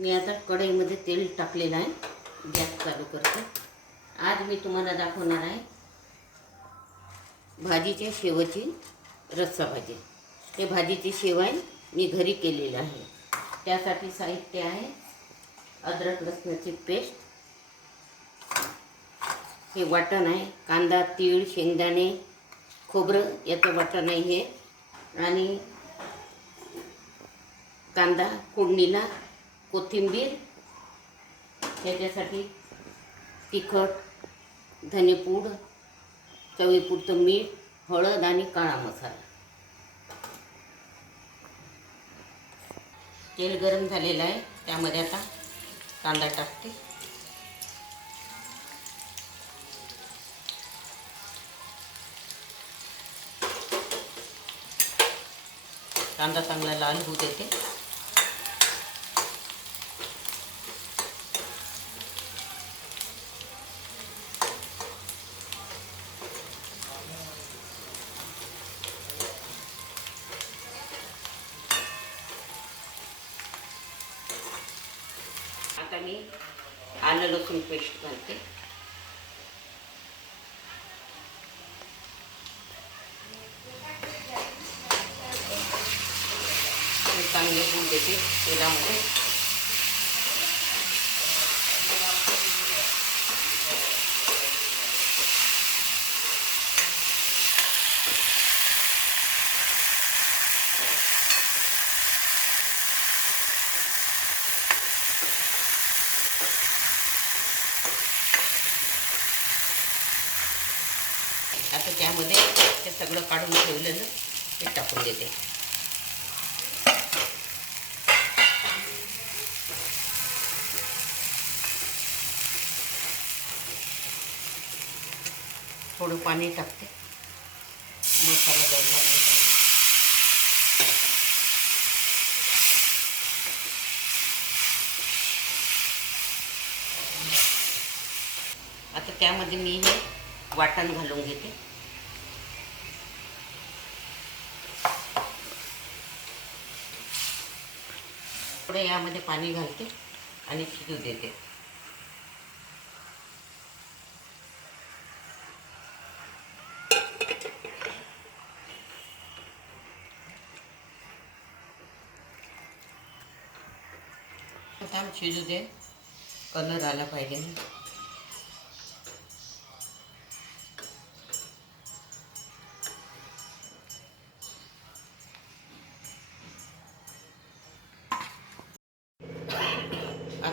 मी आता कढईमध्ये तेल टाकलेलं आहे. गॅस चालू करते. आज मी तुम्हाला दाखवणार आहे भाजीच्या शेवाची रस्सा भाजी हे भाजीची शेव आहे मी घरी केलेलं आहे. त्यासाठी साहित्य आहे. अद्रक लसणाची पेस्ट. हे वाटण आहे. कांदा तीळ शेंगदाणे खोबरं याचं वाटण आहे हे. आणि कांदा फोडणीला कोथिंबीर ह्याच्यासाठी तिखट धनेपूड चवीपुरतं मीठ हळद आणि काळा मसाला. तेल गरम झालेलं आहे त्यामध्ये आता कांदा टाकते. कांदा चांगला लाल होऊ देते आता मी आलं लसूण पेस्ट घालते. चांगले होऊ देते तेलामध्ये. आता त्यामध्ये ते सगळं काढून ठेवलेलं ते टाकून देते. थोडं पाणी टाकते. मसाला द्यायला आता त्यामध्ये मी हे वाटण घालून घेते. थोडं यामध्ये पाणी घालते आणि शिजू देते. शिजू दे. कलर आला पाहिजे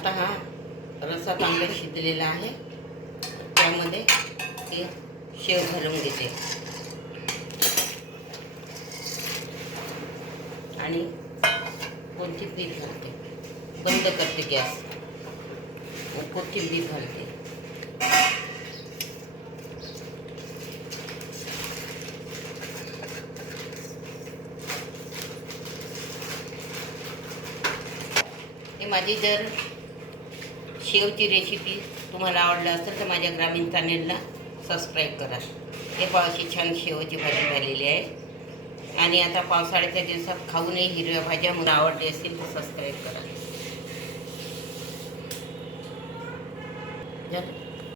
आता हा रसा चांगला शिजलेला आहे. त्यामध्ये ते शेव घालून घेते. आणि कोथिंबीर घालते? बंद करते गॅस. व कोथिंबीर घालते. हे माझी जर शेवची रेसिपी तुम्हाला आवडलं असेल तर माझ्या ग्रामीण चॅनेलला सबस्क्राईब करा. हे पावशी छान शेवची भाजी झालेली आहे. आणि आता पावसाळ्याच्या दिवसात खाऊनही हिरव्या भाज्या मला आवडली असतील तर सबस्क्राईब करा. झालं?